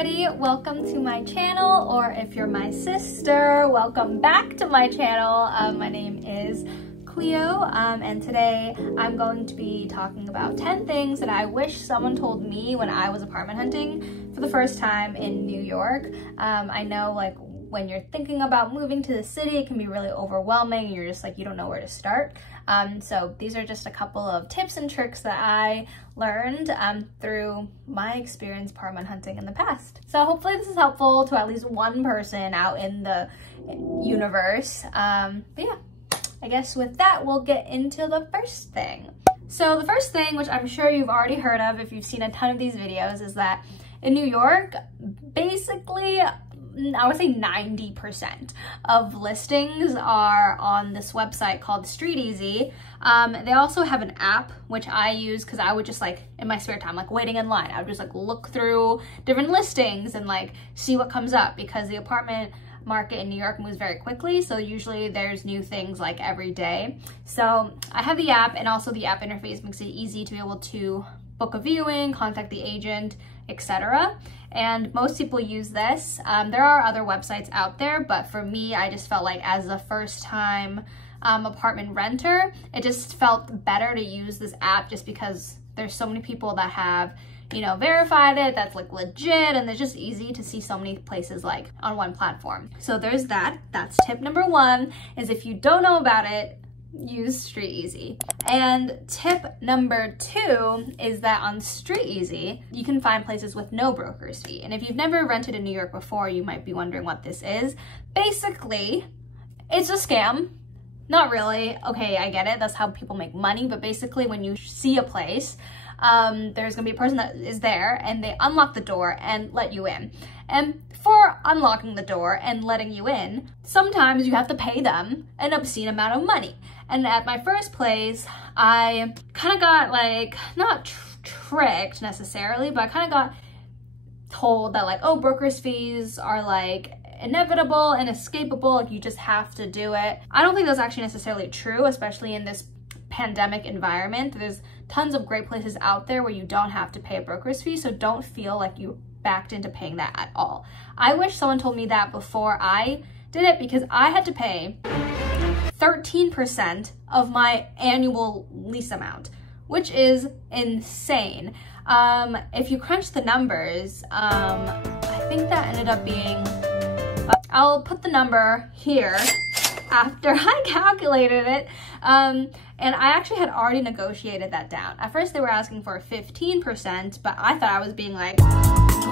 everybody, welcome to my channel, or if you're my sister, welcome back to my channel. My name is Cleo, and today I'm going to be talking about 10 things that I wish someone told me when I was apartment hunting for the first time in New York. I know, like, when you're thinking about moving to the city, it can be really overwhelming. You're just like, you don't know where to start. So these are just a couple of tips and tricks that I learned through my experience apartment hunting in the past. So hopefully this is helpful to at least one person out in the universe. But yeah, I guess with that, we'll get into the first thing. So the first thing, which I'm sure you've already heard of if you've seen a ton of these videos, is that in New York, basically, I would say 90% of listings are on this website called StreetEasy. They also have an app, which I use because I would just, like, in my spare time, like waiting in line, I would just like look through different listings and like see what comes up, because the apartment market in New York moves very quickly. So usually there's new things like every day. So I have the app, and also the app interface makes it easy to be able to book a viewing, contact the agent, etc. And most people use this. There are other websites out there, but for me, I just felt like as a first time apartment renter, it just felt better to use this app just because there's so many people that have, you know, verified it, that's like legit, and it's just easy to see so many places like on one platform. So there's that. That's tip number one, is if you don't know about it, use StreetEasy. And tip number two is that on StreetEasy, you can find places with no broker's fee. And if you've never rented in New York before, you might be wondering what this is. Basically, it's a scam. Not really. Okay, I get it. That's how people make money. But basically, when you see a place, there's gonna be a person that is there and they unlock the door and let you in. And for unlocking the door and letting you in, sometimes you have to pay them an obscene amount of money. And at my first place, I kind of got, like, not tricked necessarily, but I kind of got told that, like, oh, broker's fees are like inevitable, inescapable, like you just have to do it. I don't think that's actually necessarily true, especially in this pandemic environment. There's tons of great places out there where you don't have to pay a broker's fee, so don't feel like you backed into paying that at all. I wish someone told me that before I did it, because I had to pay 13% of my annual lease amount, which is insane. If you crunch the numbers, I think that ended up being, I'll put the number here after I calculated it. And I actually had already negotiated that down. At first they were asking for 15%, but I thought I was being like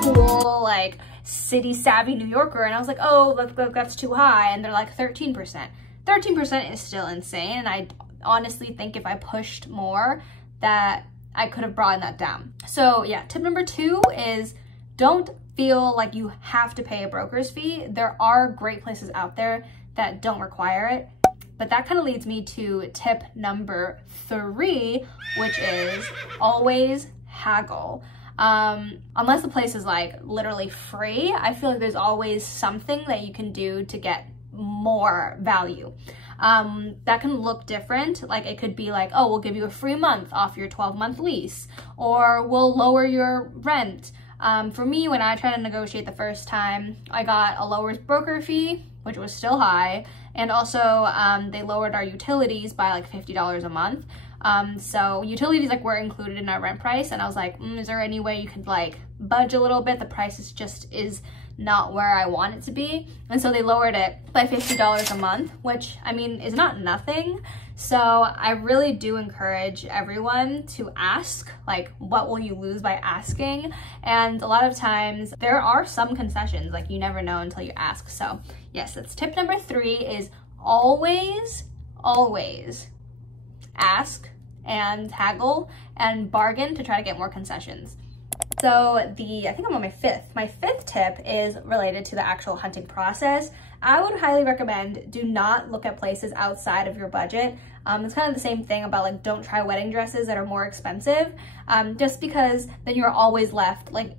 cool, like city savvy New Yorker. And I was like, oh, that's too high. And they're like 13%. 13% is still insane. And I honestly think if I pushed more, that I could have brought that down. So yeah, tip number two is don't feel like you have to pay a broker's fee. There are great places out there that don't require it. But that kind of leads me to tip number three, which is always haggle. Unless the place is like literally free, I feel like there's always something that you can do to get more value. That can look different. Like it could be like, oh, we'll give you a free month off your 12-month lease, or we'll lower your rent. For me, when I tried to negotiate the first time, I got a lower broker fee, which was still high, and also they lowered our utilities by like $50 a month. So utilities like were included in our rent price, and I was like, is there any way you could like budge a little bit? The price is not where I want it to be. And so they lowered it by $50 a month, which I mean is not nothing. So I really do encourage everyone to ask, like, what will you lose by asking? And a lot of times there are some concessions, like you never know until you ask. So yes, that's tip number three, is always ask and haggle and bargain to try to get more concessions. So I think I'm on my fifth. My fifth tip is related to the actual hunting process. I would highly recommend do not look at places outside of your budget. It's kind of the same thing about like don't try wedding dresses that are more expensive, just because then you're always left like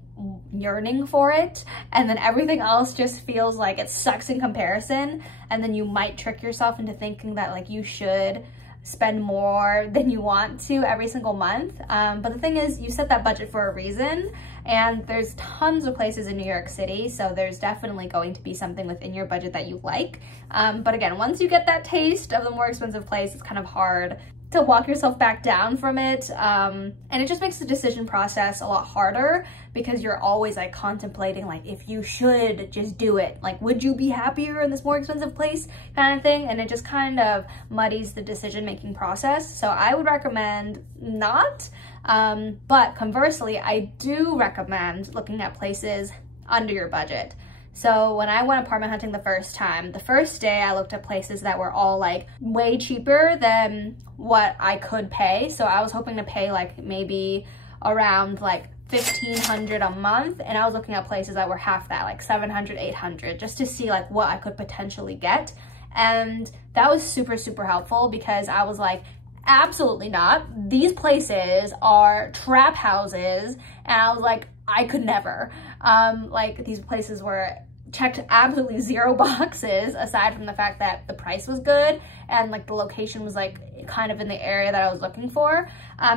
yearning for it, and then everything else just feels like it sucks in comparison, and then you might trick yourself into thinking that like you should spend more than you want to every single month. But the thing is, you set that budget for a reason, and there's tons of places in New York City, so there's definitely going to be something within your budget that you like. But again, once you get that taste of the more expensive place, it's kind of hard to walk yourself back down from it. And it just makes the decision process a lot harder because you're always like contemplating like if you should just do it. Like, would you be happier in this more expensive place kind of thing? And it just kind of muddies the decision-making process. So I would recommend not. But conversely, I do recommend looking at places under your budget. So when I went apartment hunting the first time, the first day I looked at places that were all like way cheaper than what I could pay. So I was hoping to pay like maybe around like $1,500 a month, and I was looking at places that were half that, like $700, $800, just to see like what I could potentially get. And that was super, super helpful because I was like, absolutely not. These places are trap houses. And I was like, I could never. Like, these places were checked absolutely zero boxes aside from the fact that the price was good and like the location was like kind of in the area that I was looking for.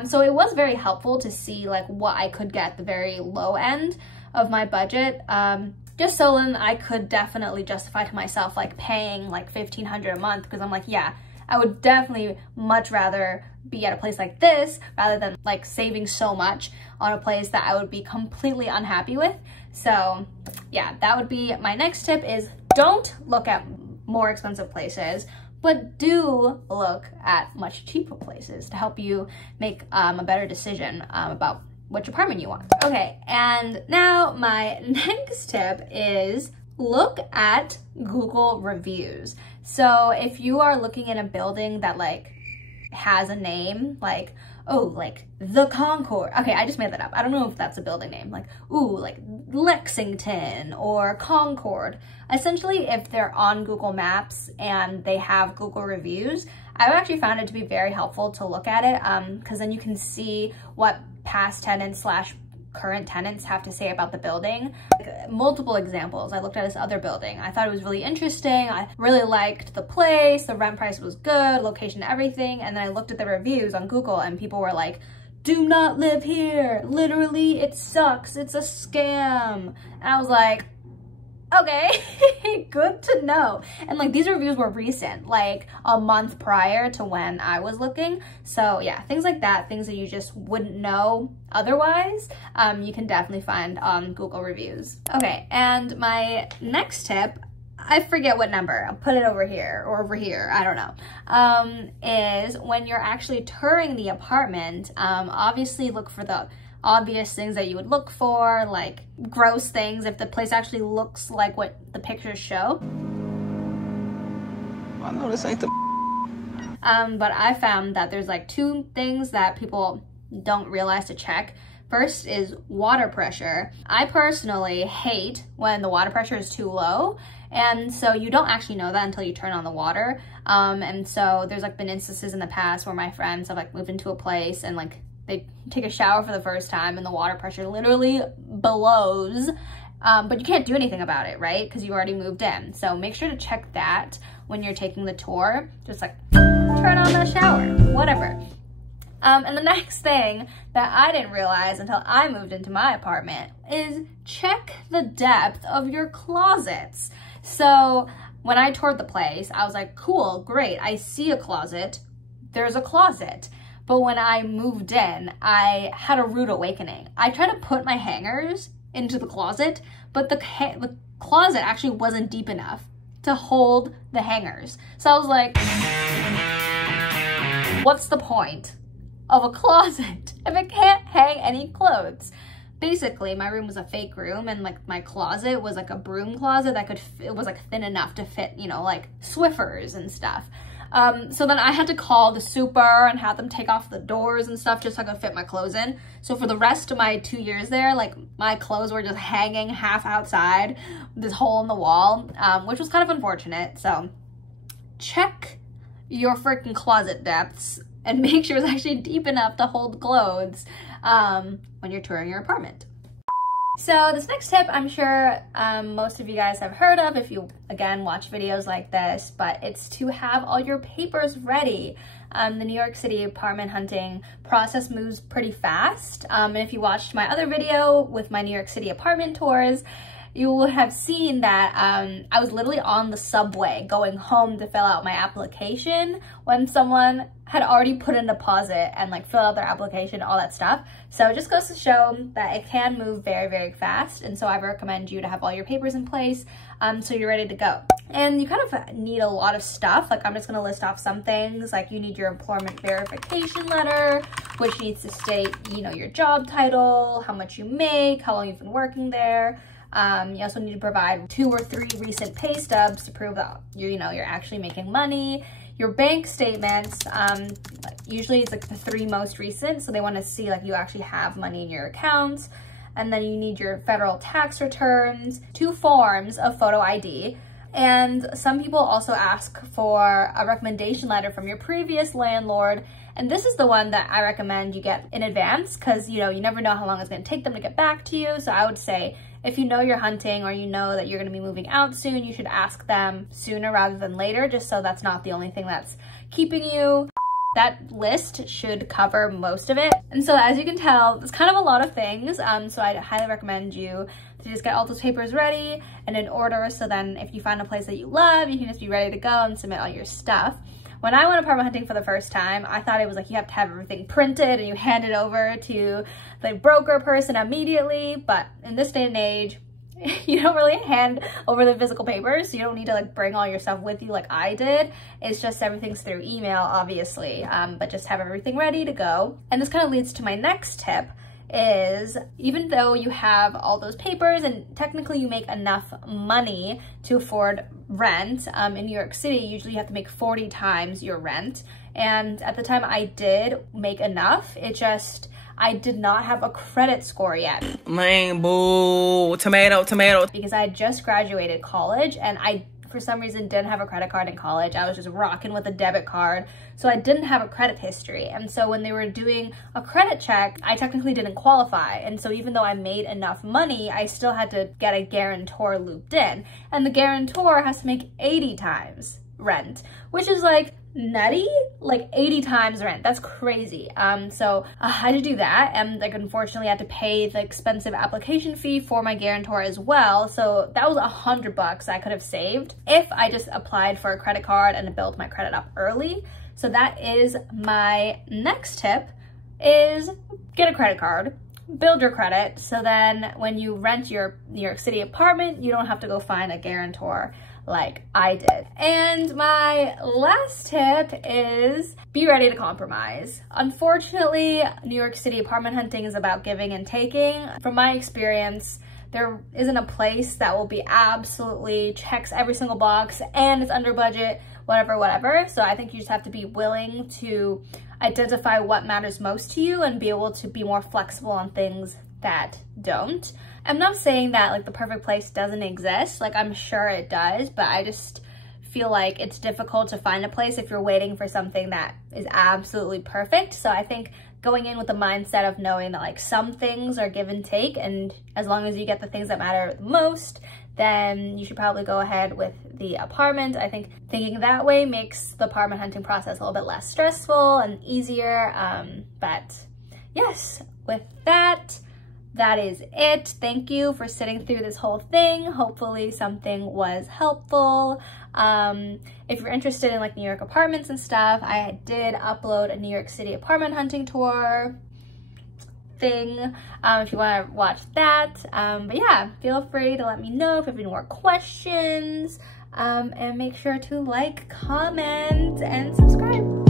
So it was very helpful to see like what I could get at the very low end of my budget. Just so then I could definitely justify to myself like paying like $1,500 a month, because I'm like, yeah, I would definitely much rather be at a place like this rather than like saving so much on a place that I would be completely unhappy with. So yeah, that would be my next tip, is don't look at more expensive places, but do look at much cheaper places to help you make a better decision about which apartment you want. Okay, and now my next tip is look at Google reviews. So if you are looking in a building that like has a name, like, oh, like the Concord. Okay, I just made that up. I don't know if that's a building name. Like, ooh, like Lexington or Concord. Essentially, if they're on Google Maps and they have Google reviews, I've actually found it to be very helpful to look at it, because then you can see what past tenants / current tenants have to say about the building. Like, multiple examples. I looked at this other building. I thought it was really interesting. I really liked the place. The rent price was good, location, everything. And then I looked at the reviews on Google and people were like, do not live here. Literally, it sucks. It's a scam. And I was like, okay, good to know. And like, these reviews were recent, like a month prior to when I was looking. So yeah, things like that, things that you just wouldn't know otherwise, you can definitely find on Google reviews. Okay, and my next tip, I forget what number, I'll put it over here or over here, I don't know, is when you're actually touring the apartment, obviously look for the obvious things that you would look for, like gross things if the place actually looks like what the pictures show. I know this ain't the but I found that there's like two things that people don't realize to check. First is water pressure. I personally hate when the water pressure is too low, and so you don't actually know that until you turn on the water. And so there's like been instances in the past where my friends have like moved into a place and like they take a shower for the first time and the water pressure literally blows, but you can't do anything about it, right? Because you already moved in. So make sure to check that when you're taking the tour. Just like turn on the shower, whatever. And the next thing that I didn't realize until I moved into my apartment is check the depth of your closets. So when I toured the place, I was like, cool, great, I see a closet, there's a closet. But when I moved in, I had a rude awakening. I tried to put my hangers into the closet, but the closet actually wasn't deep enough to hold the hangers. So I was like, what's the point of a closet if it can't hang any clothes? Basically, my room was a fake room, and like my closet was like a broom closet that it was like thin enough to fit, you know, like Swiffers and stuff. So then I had to call the super and have them take off the doors and stuff just so I could fit my clothes in. So for the rest of my 2 years there, like my clothes were just hanging half outside, this hole in the wall, which was kind of unfortunate. So check your freaking closet depths and make sure it's actually deep enough to hold clothes when you're touring your apartment. So this next tip, I'm sure most of you guys have heard of if you, again, watch videos like this, but it's to have all your papers ready. the New York City apartment hunting process moves pretty fast. And if you watched my other video with my New York City apartment tours, you will have seen that I was literally on the subway going home to fill out my application when someone had already put in a deposit and like filled out their application, all that stuff. So it just goes to show that it can move very, very fast. And so I recommend you to have all your papers in place so you're ready to go. And you kind of need a lot of stuff. Like I'm just gonna list off some things. Like you need your employment verification letter, which needs to state, you know, your job title, how much you make, how long you've been working there. You also need to provide 2 or 3 recent pay stubs to prove that you're actually making money. Your bank statements, usually it's like the 3 most recent, so they want to see like you actually have money in your accounts. And then you need your federal tax returns, 2 forms of photo ID. And some people also ask for a recommendation letter from your previous landlord. And this is the one that I recommend you get in advance because, you never know how long it's going to take them to get back to you. So I would say if you know you're hunting or you know that you're going to be moving out soon, you should ask them sooner rather than later, just so that's not the only thing that's keeping you. That list should cover most of it. And so as you can tell, it's kind of a lot of things. So I highly recommend you to just get all those papers ready and in order. So then if you find a place that you love, you can just be ready to go and submit all your stuff. When I went apartment hunting for the first time, I thought it was like you have to have everything printed and you hand it over to the broker person immediately. But in this day and age, you don't really hand over the physical papers, so you don't need to like bring all your stuff with you like I did. It's just everything's through email, obviously, but just have everything ready to go. And this kind of leads to my next tip is even though you have all those papers and technically you make enough money to afford rent, in New York City, usually you have to make 40 times your rent. And at the time I did make enough, I did not have a credit score yet. Man, boo, tomato. Because I had just graduated college and I, for some reason, didn't have a credit card in college. I was just rocking with a debit card. So I didn't have a credit history. And so when they were doing a credit check, I technically didn't qualify. And so even though I made enough money, I still had to get a guarantor looped in. And the guarantor has to make 80 times rent, which is like nutty, like 80 times rent. That's crazy. So I had to do that, and like unfortunately I had to pay the expensive application fee for my guarantor as well. So that was $100 I could have saved if I just applied for a credit card and built my credit up early. So that is my next tip, is get a credit card, build your credit, so then when you rent your New York City apartment, you don't have to go find a guarantor like I did. And my last tip is be ready to compromise. Unfortunately, New York City apartment hunting is about giving and taking. From my experience, there isn't a place that will be absolutely checks every single box and it's under budget, whatever. So I think you just have to be willing to identify what matters most to you and be able to be more flexible on things that don't. I'm not saying that like the perfect place doesn't exist, like I'm sure it does, but I just feel like it's difficult to find a place if you're waiting for something that is absolutely perfect. So I think going in with the mindset of knowing that like some things are give and take, and as long as you get the things that matter the most, then you should probably go ahead with the apartment. I think thinking that way makes the apartment hunting process a little bit less stressful and easier. But yes, with that is it. Thank you for sitting through this whole thing. Hopefully something was helpful. If you're interested in like New York apartments and stuff, I did upload a New York City apartment hunting tour thing, if you want to watch that. But yeah, feel free to let me know if you have any more questions, and make sure to like, comment, and subscribe.